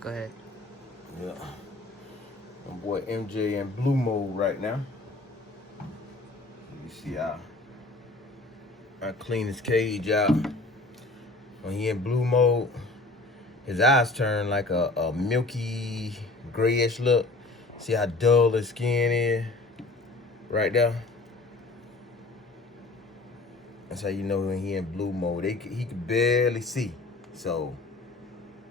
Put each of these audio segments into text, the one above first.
Go ahead. Yeah. My boy MJ in blue mode right now. You see I clean his cage out. When he in blue mode, his eyes turn like a milky grayish look. See how dull his skin is right there? That's how you know when he in blue mode. He can barely see. So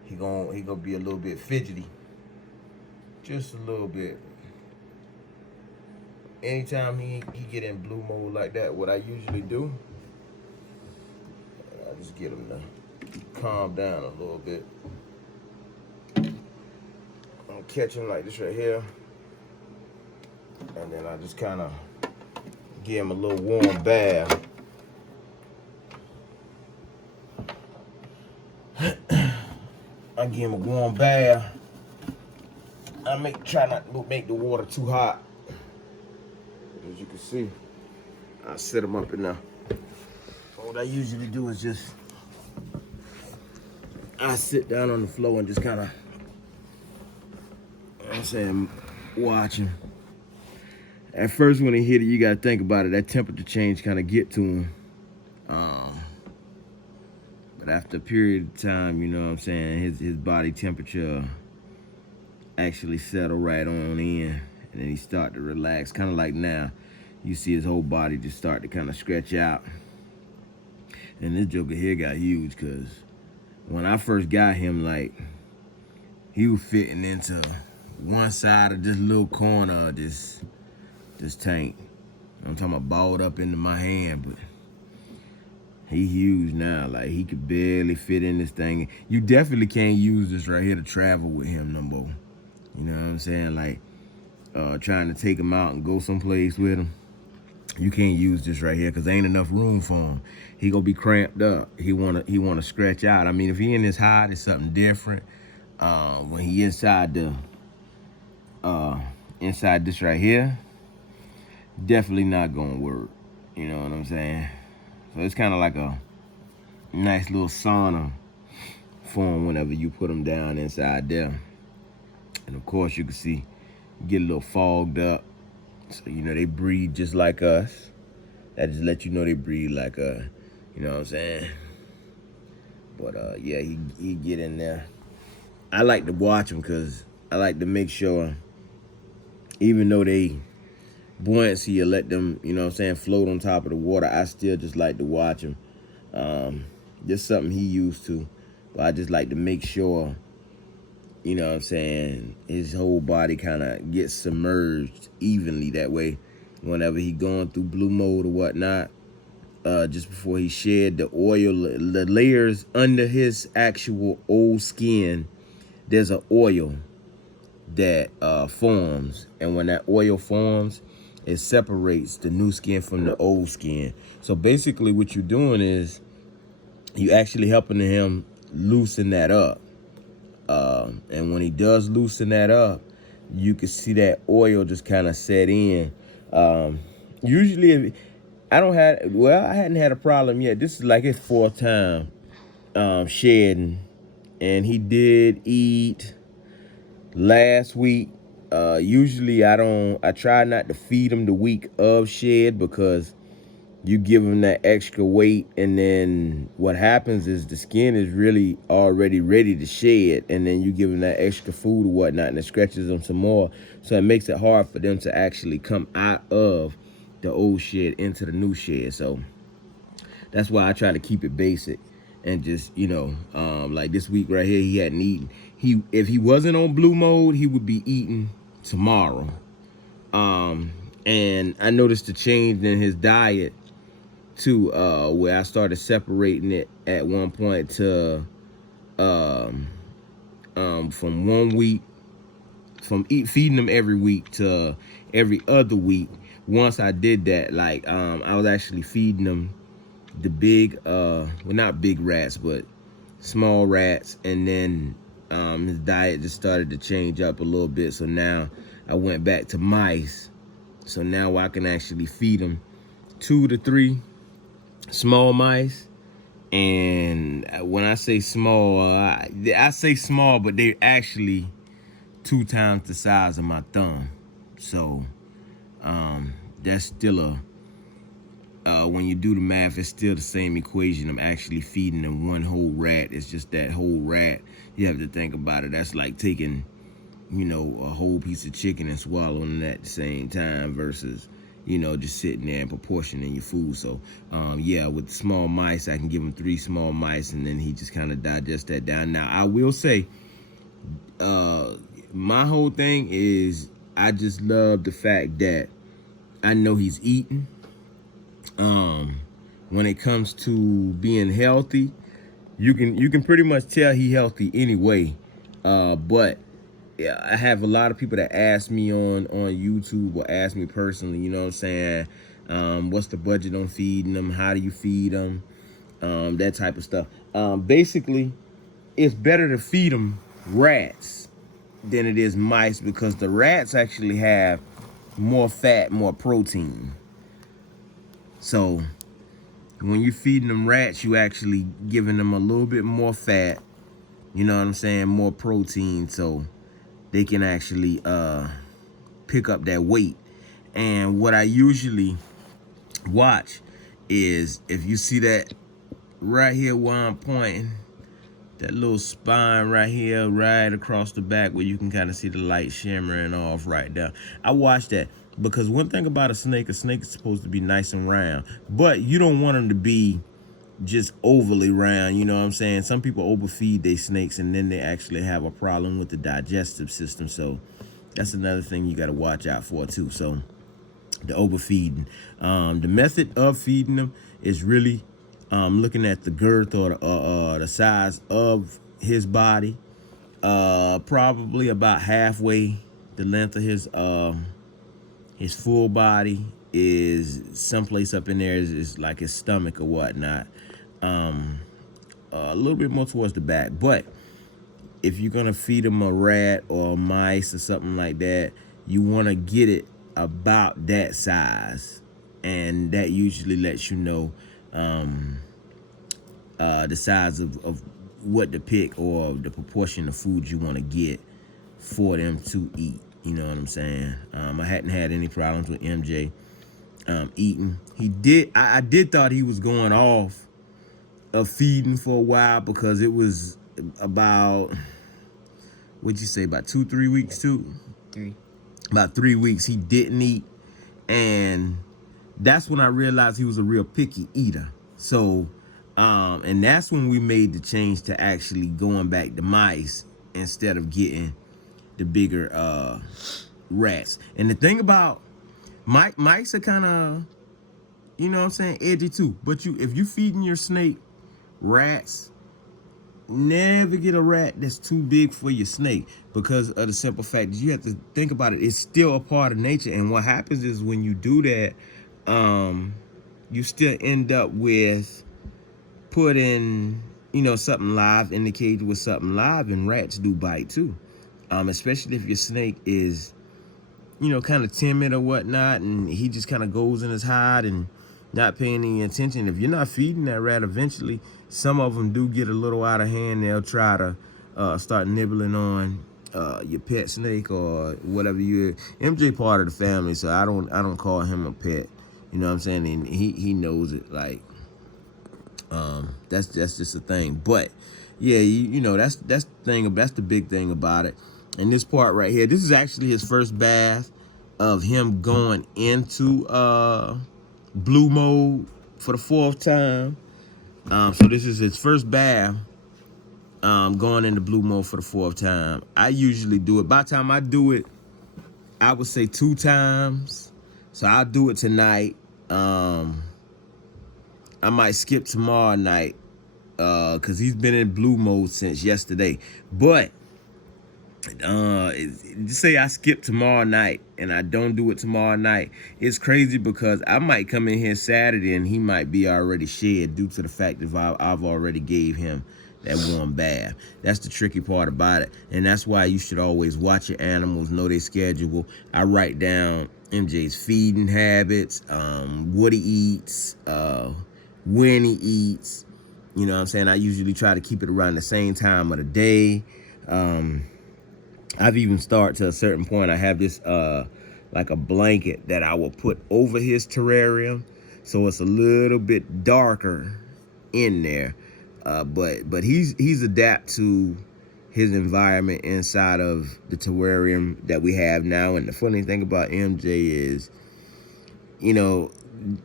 he gonna be a little bit fidgety. Just a little bit. Anytime he get in blue mode like that, what I usually do, I just get him to calm down a little bit. I'll catch him like this right here, and then I just kind of give him a little warm bath. I give him a warm bath. Try not to make the water too hot. As you can see, I set him up in there. What I usually do is I sit down on the floor and just kind of, watch him. At first, when he hit it, you gotta think about it. That temperature change kind of get to him. But after a period of time, his body temperature actually settle right on in, and then he start to relax. Kind of like now, you see his whole body just start to kind of stretch out. And this joker here got huge, because when I first got him, like, he was fitting into one side of this little corner of this tank. I'm talking about balled up into my hand, but he huge now. Like, he could barely fit in this thing. You definitely can't use this right here to travel with him no more. You know what I'm saying? Like, trying to take him out and go someplace with him. You can't use this right here because there ain't enough room for him. He gonna be cramped up. He wanna scratch out. I mean, if he in his hide, it's something different. When he inside this right here, definitely not gonna work. You know what I'm saying? So it's kind of like a nice little sauna for him whenever you put him down inside there. And of course, you can see, get a little fogged up. So, they breathe just like us. That just let you know they breathe like us. You know what I'm saying? But, yeah, he get in there. I like to watch them because I like to make sure, even though they buoyancy, you let them, float on top of the water, I still just like to watch them. Just something he used to. But I just like to make sure, his whole body kind of gets submerged evenly. That way, whenever he going through blue mode or whatnot, just before he shed the oil, the layers under his actual old skin, there's an oil that forms. And when that oil forms, it separates the new skin from the old skin. So basically what you're doing is you actually helping him loosen that up. And when he does loosen that up, you can see that oil just kind of set in. Usually, I hadn't had a problem yet. This is like his fourth time shedding. And he did eat last week. Usually, I try not to feed him the week of shed because you give them that extra weight, and then what happens is the skin is really already ready to shed, and then you give them that extra food or whatnot, and it stretches them some more. So it makes it hard for them to actually come out of the old shed into the new shed. So that's why I try to keep it basic and just, like this week right here, he hadn't eaten. If he wasn't on blue mode, he would be eating tomorrow. And I noticed the change in his diet to where I started separating it at one point to from 1 week, from feeding them every week to every other week. Once I did that, like I was actually feeding them the big well, not big rats, but small rats, and then his diet just started to change up a little bit. So now I went back to mice. So now I can actually feed them 2 to 3 small mice And when I say small, I say small, but they're actually 2 times the size of my thumb. So that's still when you do the math, it's still the same equation. I'm actually feeding them one whole rat. It's just that whole rat. You have to think about it. That's like taking, a whole piece of chicken and swallowing it at the same time versus, just sitting there and proportioning your food. So, yeah, with small mice, I can give him 3 small mice, and then he just kind of digests that down. Now, I will say, my whole thing is I just love the fact that I know he's eating. When it comes to being healthy, you can pretty much tell he healthy anyway. But yeah, I have a lot of people that ask me on YouTube or ask me personally, you know what I'm saying? What's the budget on feeding them? How do you feed them? That type of stuff. Basically, it's better to feed them rats than it is mice because the rats actually have more fat, more protein. So when you're feeding them rats, you actually giving them a little bit more fat, you know what I'm saying, more protein, so they can actually pick up that weight. And what I usually watch is, if you see that right here where I'm pointing, that little spine right here, right across the back where you can kind of see the light shimmering off right there. I watch that because one thing about a snake is supposed to be nice and round, but you don't want them to be just overly round, you know what I'm saying? Some people overfeed their snakes and then they actually have a problem with the digestive system. So that's another thing you got to watch out for too. So the overfeeding. The method of feeding them is really looking at the girth or the size of his body. Probably about halfway the length of his full body is someplace up in there is like his stomach or whatnot. A little bit more towards the back. But if you're gonna feed him a rat or a mice or something like that, you want to get it about that size, and that usually lets you know the size of what to pick or the proportion of food you want to get for them to eat. You know what I'm saying? I hadn't had any problems with MJ eating. I did thought he was going off of feeding for a while because it was about, what'd you say, about 2-3 weeks too? 3. About 3 weeks he didn't eat, and that's when I realized he was a real picky eater. So and that's when we made the change to actually going back to mice instead of getting the bigger rats. And the thing about mice are kind of, you know what I'm saying, edgy too. But if you feeding your snake rats, never get a rat that's too big for your snake, because of the simple fact that you have to think about it. It's still a part of nature, and what happens is when you do that, you still end up with putting, something live in the cage with something live, and rats do bite too. Especially if your snake is, kind of timid or whatnot, and he just kind of goes in his hide and not paying any attention. If you're not feeding that rat, eventually some of them do get a little out of hand. They'll try to start nibbling on your pet snake or whatever. MJ part of the family, so I don't call him a pet. You know what I'm saying? And he knows it. Like, that's just a thing. But yeah, that's the thing. That's the big thing about it. And this part right here, this is actually his first bath of him going into blue mode for the 4th time. So this is his first bath going into blue mode for the 4th time. I usually do it. By the time I do it, I would say 2 times. So I'll do it tonight. I might skip tomorrow night because he's been in blue mode since yesterday. But just say I skip tomorrow night and I don't do it tomorrow night, it's crazy because I might come in here Saturday and he might be already shed due to the fact that I've already gave him that warm bath. That's the tricky part about it, and that's why you should always watch your animals, know their schedule. I write down MJ's feeding habits, what he eats, when he eats, You know what I'm saying? I usually try to keep it around the same time of the day. I've even started to a certain point. I have this like a blanket that I will put over his terrarium, so it's a little bit darker in there. But he's adapt to his environment inside of the terrarium that we have now. And the funny thing about MJ is, you know,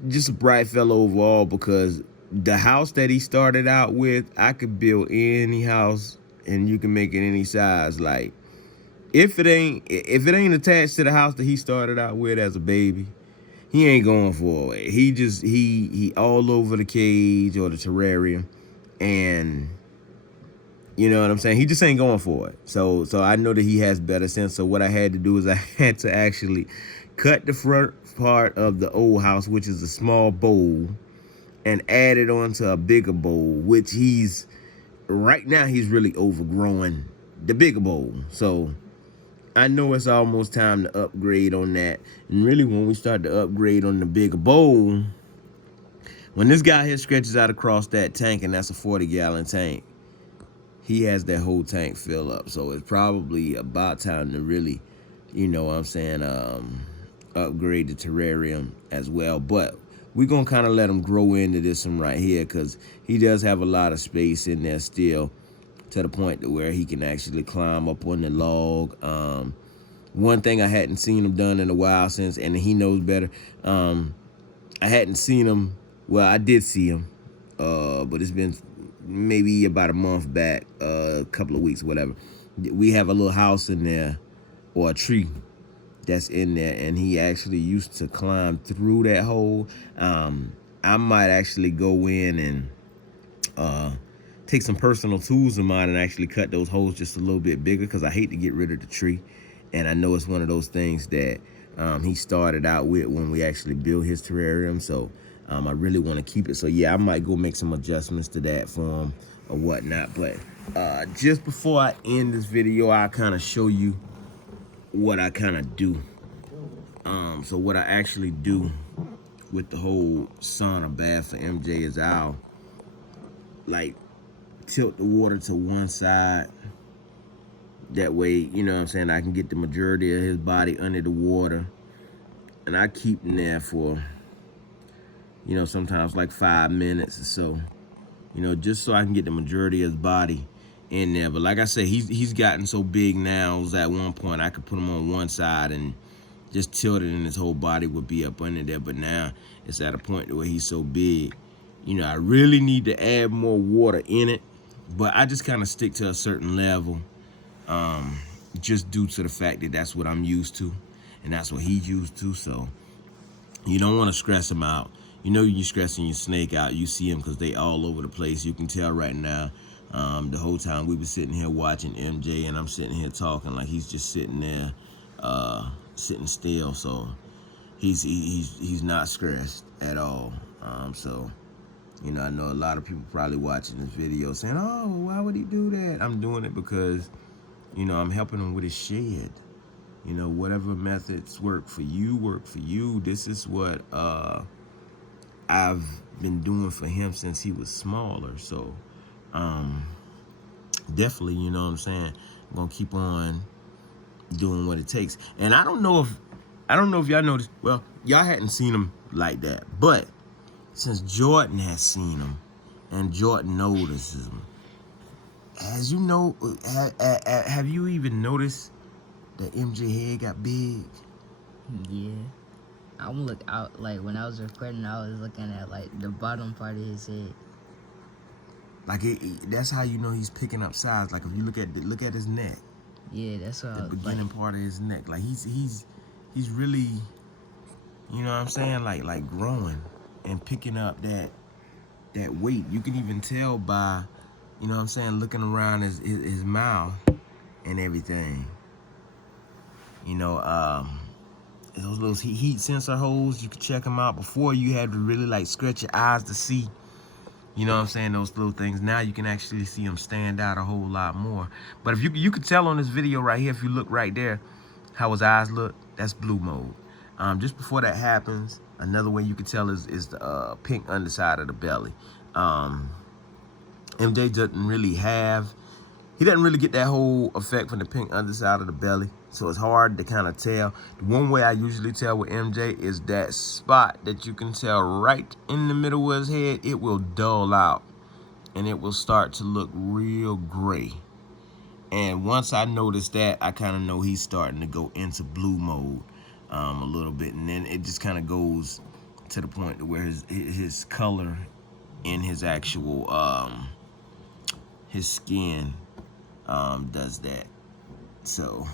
just a bright fellow overall, because the house that he started out with, I could build any house and you can make it any size. Like, if it ain't attached to the house that he started out with as a baby, he ain't going for it. He all over the cage or the terrarium, and you know what I'm saying? He just ain't going for it. So I know that he has better sense. So what I had to do is I had to actually cut the front part of the old house, which is a small bowl, and add it onto a bigger bowl, which right now he's really overgrowing the bigger bowl. So I know it's almost time to upgrade on that. And really, when we start to upgrade on the bigger bowl, when this guy here stretches out across that tank, and that's a 40-gallon tank, he has that whole tank fill up. So it's probably about time to really, you know what I'm saying, upgrade the terrarium as well. But we're going to kind of let him grow into this one right here, because he does have a lot of space in there still, to the point to where he can actually climb up on the log. One thing I hadn't seen him done in a while since, and he knows better, I hadn't seen him, well, I did see him, but it's been maybe about a month back, a couple of weeks, whatever. We have a little house in there, or a tree that's in there, and he actually used to climb through that hole. I might actually go in and take some personal tools of mine and actually cut those holes just a little bit bigger, because I hate to get rid of the tree. And I know it's one of those things that he started out with when we actually built his terrarium. So I really want to keep it. So yeah, I might go make some adjustments to that for him or whatnot. But just before I end this video, I'll kind of show you what I kind of do. So what I actually do with the whole sauna bath for MJ is I'll like tilt the water to one side. That way, you know what I'm saying, I can get the majority of his body under the water. And I keep him there for, you know, sometimes like 5 minutes or so, you know, just so I can get the majority of his body in there. But like I said, he's gotten so big now, at one point I could put him on one side and just tilt it and his whole body would be up under there. But now it's at a point where he's so big, you know, I really need to add more water in it. But I just kind of stick to a certain level, just due to the fact that that's what I'm used to and that's what he's used to. So you don't want to stress him out. You know, you're stressing your snake out. You see him because they all over the place. You can tell right now. The whole time we been sitting here watching MJ, and I'm sitting here talking like he's just sitting there, sitting still. So he's not stressed at all. So you know, I know a lot of people probably watching this video saying, "Oh, why would he do that?" I'm doing it because, you know, I'm helping him with his shed. You know, whatever methods work for you, work for you. This is what I've been doing for him since he was smaller. So definitely, you know what I'm saying, I'm gonna keep on doing what it takes. And I don't know if y'all noticed, well, y'all hadn't seen him like that, but since Jordan has seen him and Jordan notices him, as you know, have you even noticed that MJ head got big? Yeah. I'm look out, like when I was recording, I was looking at like the bottom part of his head. Like that's how you know he's picking up size. Like if you look at his neck. Yeah, that's what the beginning part of his neck. Like he's really, you know what I'm saying, like growing and picking up that weight. You can even tell by, you know what I'm saying, looking around his mouth and everything. You know, those little heat sensor holes, you can check them out. Before you had to really like scratch your eyes to see, you know what I'm saying, those little things. Now you can actually see them stand out a whole lot more. But if you could tell on this video right here, if you look right there, how his eyes look, that's blue mode. Just before that happens, another way you can tell is the pink underside of the belly. MJ doesn't really have, he doesn't really get that whole effect from the pink underside of the belly. So it's hard to kind of tell. The one way I usually tell with MJ is that spot that you can tell right in the middle of his head, it will dull out and it will start to look real gray. And once I notice that, I kind of know he's starting to go into blue mode a little bit. And then it just kind of goes to the point to where his color in his actual, his skin does that. So,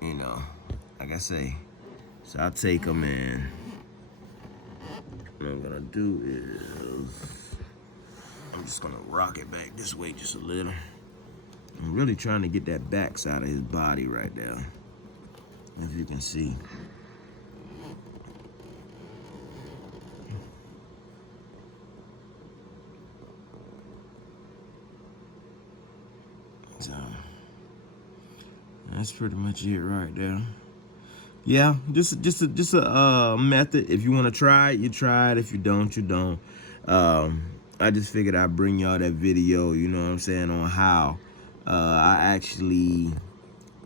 you know, like I say, so I'll take him and what I'm gonna do is, I'm just gonna rock it back this way just a little. I'm really trying to get that backside of his body right there, if you can see. So that's pretty much it right there. Yeah, just a method. If you want to try it, you try it. If you don't, you don't. I just figured I'd bring y'all that video, you know what I'm saying, on how I actually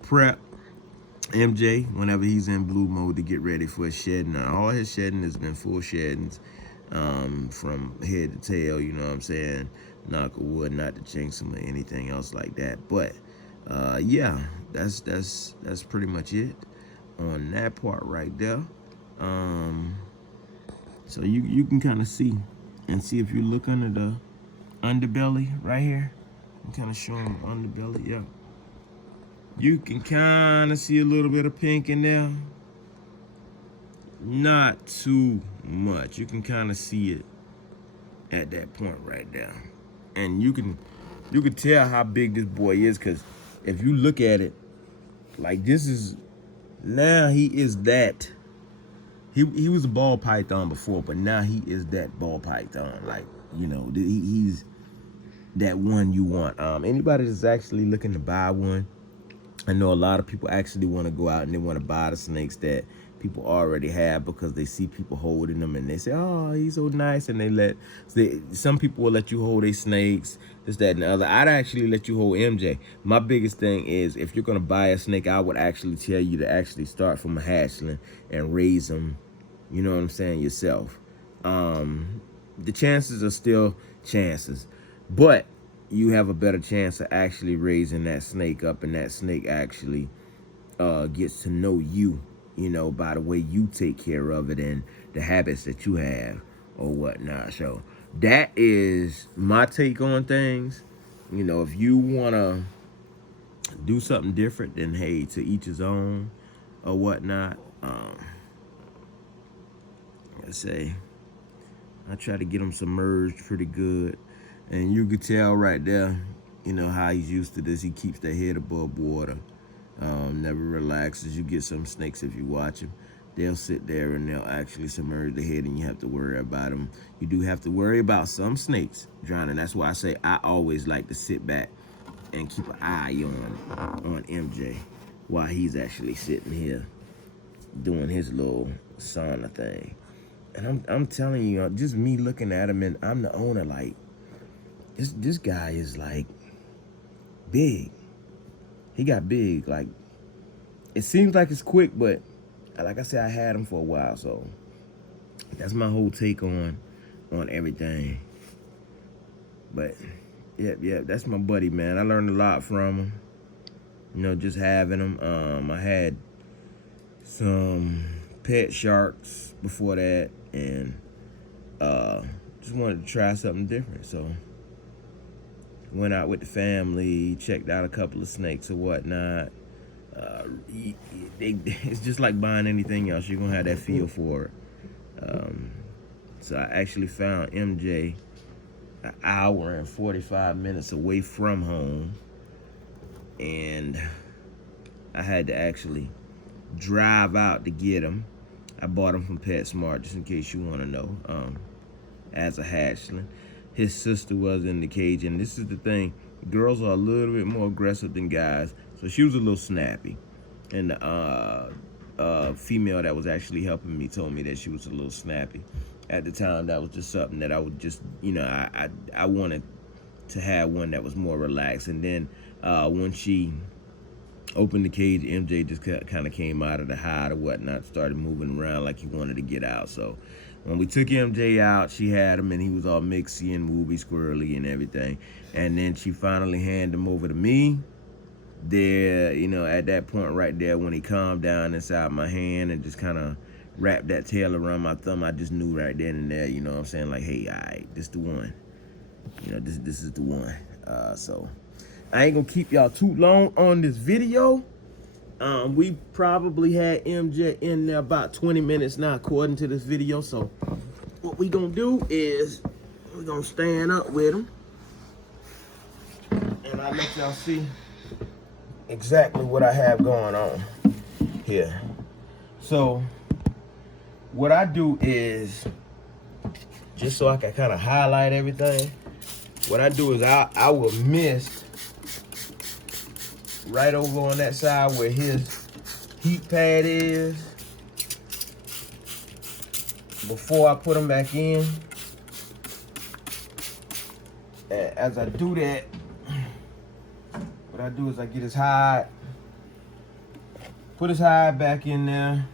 prep MJ whenever he's in blue mode to get ready for his shedding. Now, all his shedding has been full sheddings from head to tail, you know what I'm saying? Knock on wood, not to jinx him or anything else like that. But yeah, that's pretty much it on that part right there. So you can kind of see and see if you look under the underbelly right here. I'm kind of showing the underbelly, yeah. You can kind of see a little bit of pink in there. Not too much. You can kind of see it at that point right there. And you can tell how big this boy is, because if you look at it, like this is, now he is that. He was a ball python before, but now he is that ball python. Like, you know, he's that one you want. Anybody that's actually looking to buy one, I know a lot of people actually want to go out and they want to buy the snakes that people already have because they see people holding them and they say, oh, he's so nice. And some people will let you hold their snakes, this, that, and the other. I'd actually let you hold MJ. My biggest thing is, if you're going to buy a snake, I would actually tell you to actually start from a hatchling and raise them, you know what I'm saying, yourself. The chances are still chances, but you have a better chance of actually raising that snake up, and that snake actually gets to know you, you know, by the way you take care of it and the habits that you have or whatnot. So that is my take on things. You know, if you want to do something different, then hey, to each his own or whatnot. I say, I try to get him submerged pretty good. And you could tell right there, you know, how he's used to this. He keeps the head above water, never relaxes. You get some snakes, if you watch them, they'll sit there and they'll actually submerge the head and you have to worry about them. You do have to worry about some snakes drowning. That's why I say I always like to sit back and keep an eye on MJ while he's actually sitting here doing his little sauna thing. And I'm telling you, just me looking at him, and I'm the owner, like, this guy is like big. He got big. Like, it seems like it's quick, but like I said, I had him for a while, so that's my whole take on everything. But yeah, that's my buddy, man. I learned a lot from him. You know, just having him. I had some pet sharks before that, and just wanted to try something different. So went out with the family, checked out a couple of snakes or whatnot. It's just like buying anything else. You're gonna have that feel for it. So I actually found MJ an hour and 45 minutes away from home, and I had to actually drive out to get him. I bought him from PetSmart, just in case you want to know, as a hatchling. His sister was in the cage, and this is the thing, girls are a little bit more aggressive than guys, so she was a little snappy. And the female that was actually helping me told me that she was a little snappy. At the time, that was just something that I would just, you know, I wanted to have one that was more relaxed. And then when she opened the cage, MJ just kind of came out of the hide or whatnot, started moving around like he wanted to get out. So when we took MJ out, she had him, and he was all mixy and wooby squirrely and everything. And then she finally handed him over to me. There, you know, at that point right there, when he calmed down inside my hand and just kind of wrapped that tail around my thumb, I just knew right then and there, you know what I'm saying? Like, hey, all right, this the one. You know, this is the one. So I ain't gonna keep y'all too long on this video. We probably had MJ in there about 20 minutes now, according to this video. So what we gonna do is we're gonna stand up with him, and I'll let y'all see exactly what I have going on here. So what I do is, just so I can kind of highlight everything, what I do is I will mist right over on that side where his heat pad is before I put him back in. And as I do that, what I do is I get his hide, put his hide back in there.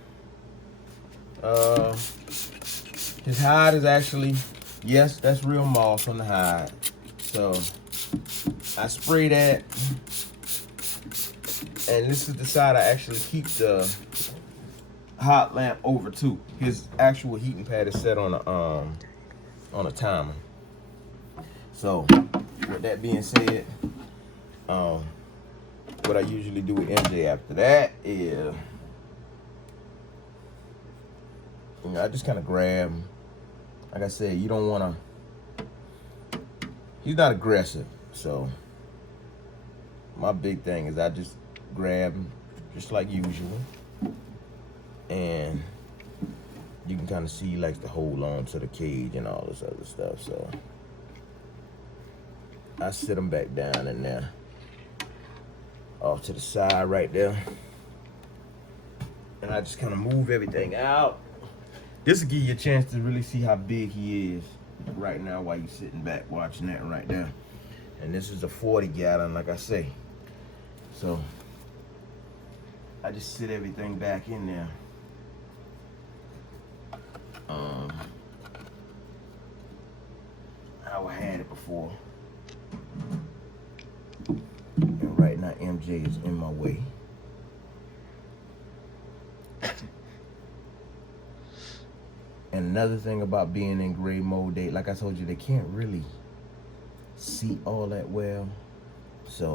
His hide is actually, yes, that's real moss on the hide. So I spray that, and this is the side I actually keep the hot lamp over to. His actual heating pad is set on a timer. So with that being said, what I usually do with MJ after that is, you know, I just kind of grab him. Like I said, you don't want to, he's not aggressive. So my big thing is I just grab him just like usual. And you can kind of see he likes to hold on to the cage and all this other stuff. So I sit him back down in there, off to the side right there. And I just kind of move everything out. This will give you a chance to really see how big he is right now while you're sitting back watching that right there. And this is a 40 gallon, like I say. So I just sit everything back in there. How I had it before. And right now MJ is in my way. And another thing about being in gray mode, like I told you, they can't really see all that well. So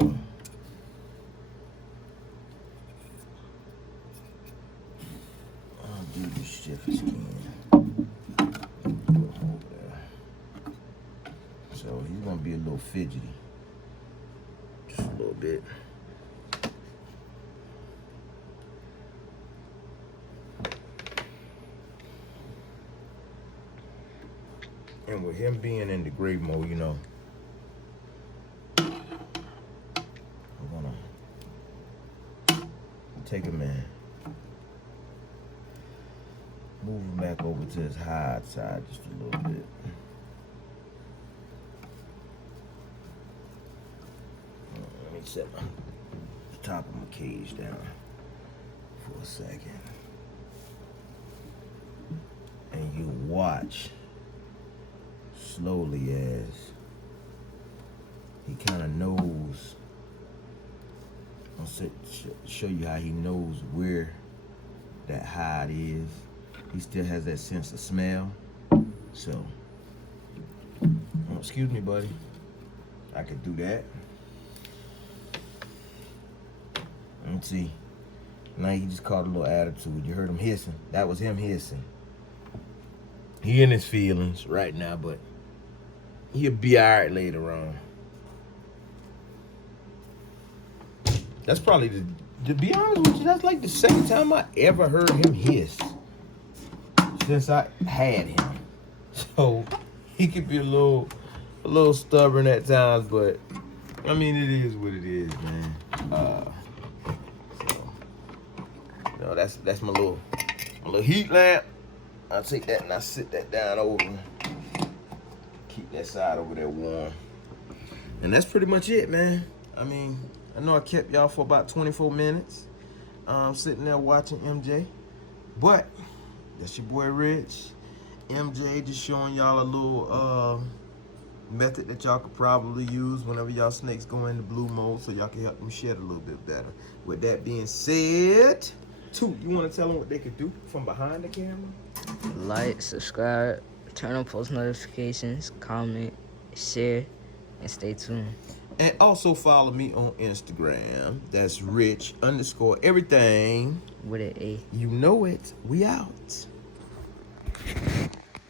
I'll do this shift again. Put him over there. So he's gonna be a little fidgety. Just a little bit. And with him being in the gray mode, you know, I'm gonna take him in, move him back over to his hide side just a little bit. Let me set the top of my cage down for a second. And you watch slowly as he kind of knows. I'll show you how he knows where that hide is. He still has that sense of smell. So, oh, excuse me, buddy. I could do that. Let's see. Now he just caught a little attitude. You heard him hissing. That was him hissing. He in his feelings right now, but he'll be all right later on. That's probably, to be honest with you, that's like the second time I ever heard him hiss since I had him. So he could be a little stubborn at times, but I mean, it is what it is, man. So, you know, that's my little heat lamp. I'll take that and I sit that down over. Keep that side over there warm. And that's pretty much it, man. I mean, I know I kept y'all for about 24 minutes sitting there watching MJ. But that's your boy Rich. MJ just showing y'all a little method that y'all could probably use whenever y'all snakes go into blue mode so y'all can help them shed a little bit better. With that being said, Toot, you want to tell them what they could do from behind the camera? Like, subscribe, turn on post notifications, comment, share, and stay tuned. And also follow me on Instagram. That's Rich_everything. With an A. You know it. We out.